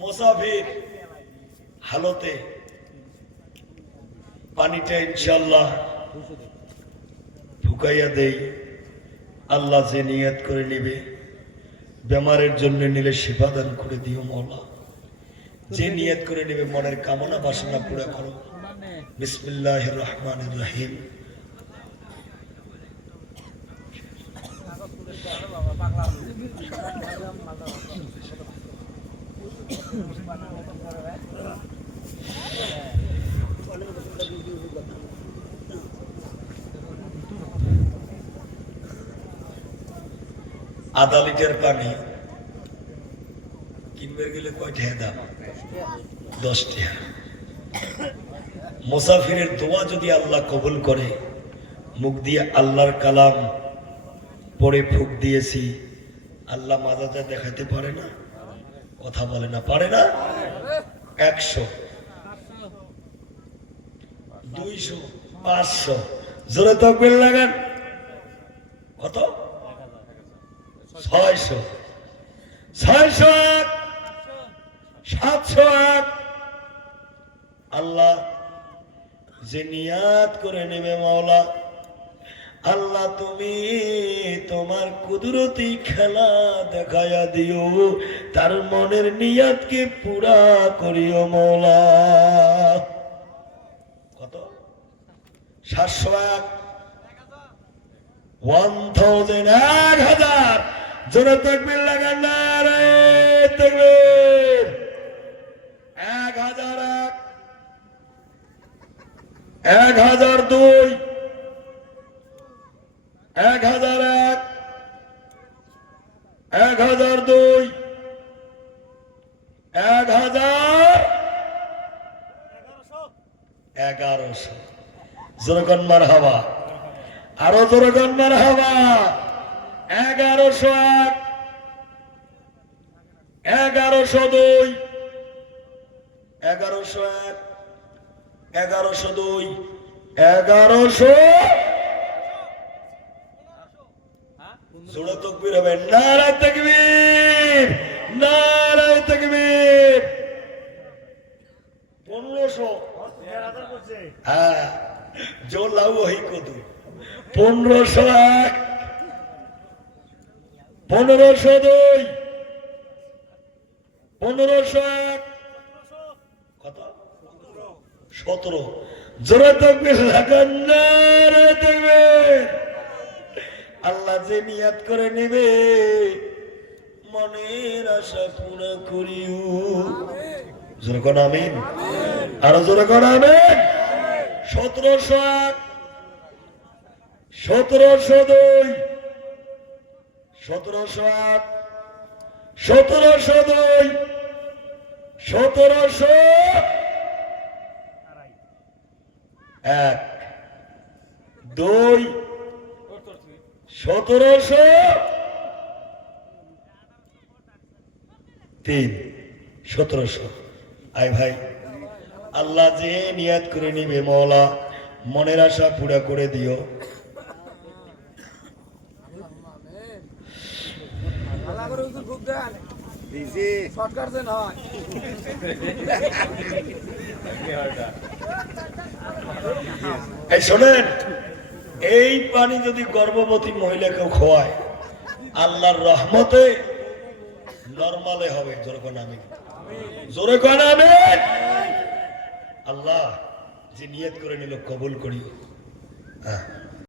মুসাফির হালতে পানিটা ইনশাআল্লাহ ফুকাইয়া দেই। আল্লাহ যে নিয়ত করে নিবে, বেমারের জন্য নিলে শিফা দান করে দিও মওলা। যে নিয়ত করে নেবে মনের কামনা বাসনা পুরা করো। বিসমিল্লাহির রহমানির রহিম। আধা লিটার পানি কিনবে গেলে কয়টা দাম? 10 টাকা। মুসাফিরের দোয়া যদি আল্লাহ কবুল করে, মুখ দিয়ে আল্লাহর কালাম পড়ে ফুক দিয়েছি, আল্লাহ মাজাজা দেখাতে পারে না? কথা বলে না, পারে না? 100, 200, 500 জোরে তাকবীর লাগান। কত? 600, 600, 700। আল্লাহ যে নিয়াত করে নেবে মাওলা, আল্লাহ তুমি তোমার কুদরতি খেলা দেখায়া দিও, তার মনের নিয়াতকে পুরা করিও মাওলা। কত? 701, 1000, 1000 জোরে তাকবীর লাগান। নারে তাকবীর। 1001, 1002, 1001, 1002, 1100। জোরগণ মারহাবা, আরো জোরগণ মারহাবা। 1101, 1102, 1101, 1102, 1100। জোরে তাকবীর হবে। নারে তাকবীর, নারে তাকবীর। 1500। হ্যাঁ, जो लाओ वही को दो। 1501, 1502, 1501, কত? 17। জোরে তাকবীর লাগান। নারে তাকবীর। আল্লাহ যে নিয়াত করে নেবে মনের আশা পূর্ণ করিও। জোরে কোন আমিন। আরো জোরে কোন আমিন। 1701, 1702, 1701, 1702, 1701, 2, 1703, 1700। আয় ভাই, আল্লাহ যে নিয়াত করে নিবে মওলা মনের আশা পুরা করে দিও। এই শোনেন, এই পানি যদি গর্ভবতী মহিলাকেও খাওয়ায় আল্লাহর রহমতে নরমালে হবে। জোরে কোন আমিন। জোরে কোন আমিন। আল্লাহ যে নিয়ত করে নিল কবুল করিও। হ্যাঁ।